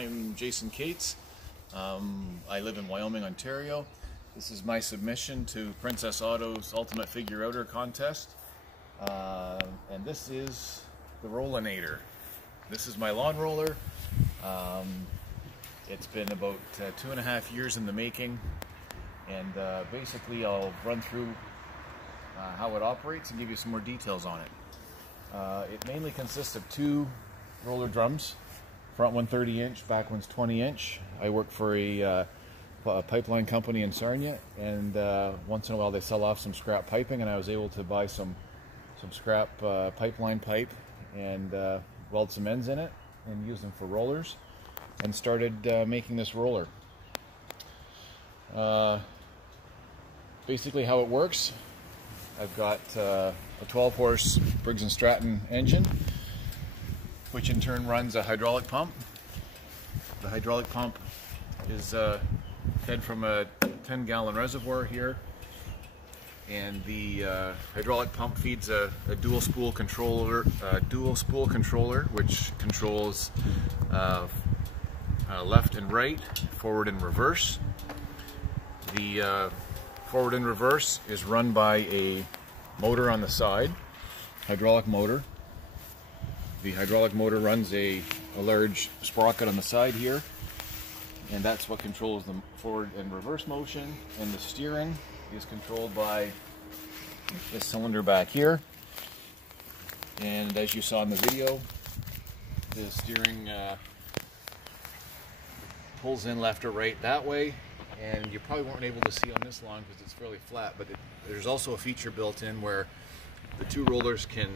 I'm Jason Cates. I live in Wyoming, Ontario. This is my submission to Princess Auto's Ultimate Figure Outer contest. And this is the Rollinator. This is my lawn roller. It's been about 2.5 years in the making. And basically I'll run through how it operates and give you some more details on it. It mainly consists of two roller drums. Front one 30-inch, back one's 20-inch. I work for a pipeline company in Sarnia, and once in a while they sell off some scrap piping, and I was able to buy some scrap pipeline pipe and weld some ends in it and use them for rollers, and started making this roller. Basically how it works, I've got a 12-horse Briggs & Stratton engine, which in turn runs a hydraulic pump. The hydraulic pump is fed from a 10-gallon reservoir here, and the hydraulic pump feeds a dual spool controller, which controls left and right, forward and reverse. The forward and reverse is run by a motor on the side, hydraulic motor. The hydraulic motor runs a large sprocket on the side here, and that's what controls the forward and reverse motion. And the steering is controlled by this cylinder back here. And as you saw in the video, the steering pulls in left or right that way. And you probably weren't able to see on this lawn because it's fairly flat, but there's also a feature built in where the two rollers can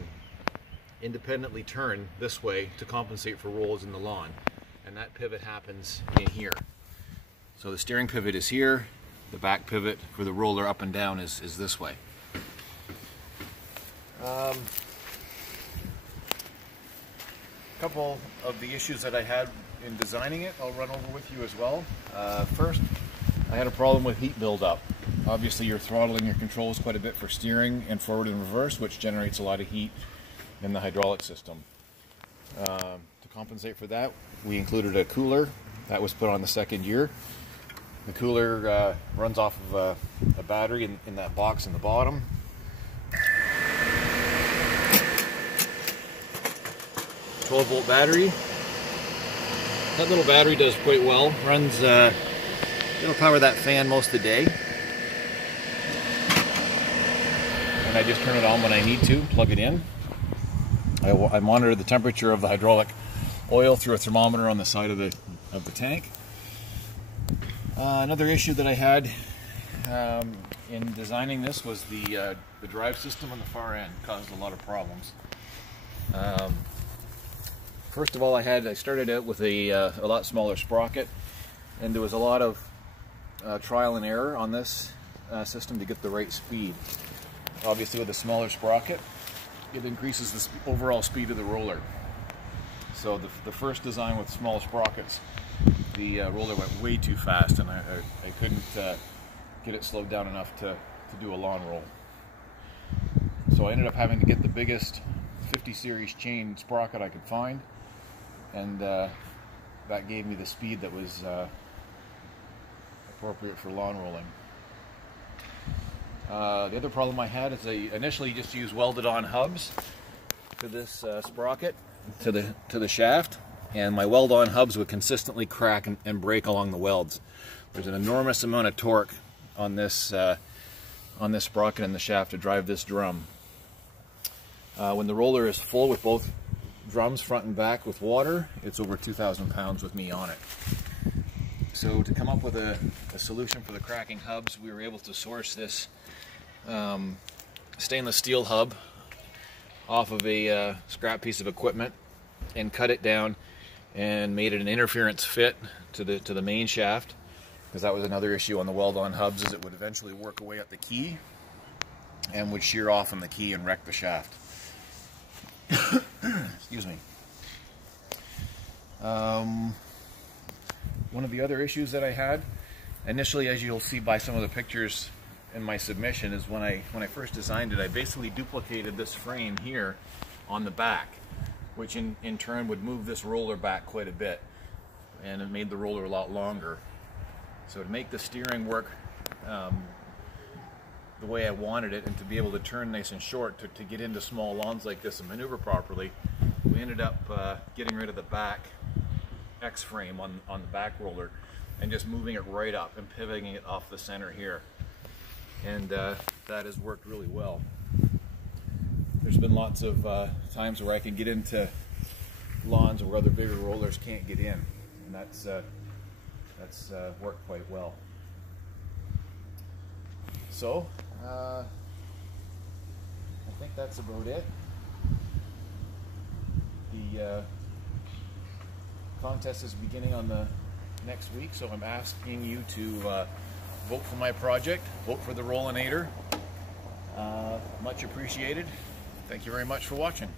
independently turn this way to compensate for rolls in the lawn, and that pivot happens in here. So the steering pivot is here, the back pivot for the roller up and down is this way. A couple of the issues that I had in designing it, I'll run over with you as well. First, I had a problem with heat buildup. Obviously you're throttling your controls quite a bit for steering and forward and reverse, which generates a lot of heat in the hydraulic system. To compensate for that, we included a cooler that was put on the second year. The cooler runs off of a battery in that box in the bottom. A 12-volt battery. That little battery does quite well. Runs, it'll power that fan most of the day. And I just turn it on when I need to, plug it in. I monitor the temperature of the hydraulic oil through a thermometer on the side of the tank. Another issue that I had in designing this was the drive system on the far end caused a lot of problems. First of all, I started out with a lot smaller sprocket, and there was a lot of trial and error on this system to get the right speed. Obviously, with a smaller sprocket, it increases the overall speed of the roller. So the first design with small sprockets, the roller went way too fast, and I couldn't get it slowed down enough to do a lawn roll. So I ended up having to get the biggest 50 series chain sprocket I could find, and that gave me the speed that was appropriate for lawn rolling. The other problem I had is I initially just used welded on hubs for this sprocket to the shaft, and my weld on hubs would consistently crack and break along the welds. There's an enormous amount of torque on this sprocket in the shaft to drive this drum. When the roller is full with both drums front and back with water, it's over 2,000 pounds with me on it. So to come up with a solution for the cracking hubs, we were able to source this stainless steel hub off of a scrap piece of equipment and cut it down and made it an interference fit to the main shaft, because that was another issue on the weld-on hubs, is it would eventually work away at the key and would shear off on the key and wreck the shaft. Excuse me. One of the other issues that I had initially, as you'll see by some of the pictures in my submission, is when I first designed it, I basically duplicated this frame here on the back, which in turn would move this roller back quite a bit. and it made the roller a lot longer. So to make the steering work the way I wanted it, and to be able to turn nice and short to get into small lawns like this and maneuver properly, we ended up getting rid of the back X-frame on the back roller and just moving it right up and pivoting it off the center here. And that has worked really well. There's been lots of times where I can get into lawns where other bigger rollers can't get in, and that's worked quite well. So I think that's about it. The contest is beginning on the next week, so I'm asking you to vote for my project, vote for the Rollinator. Much appreciated. Thank you very much for watching.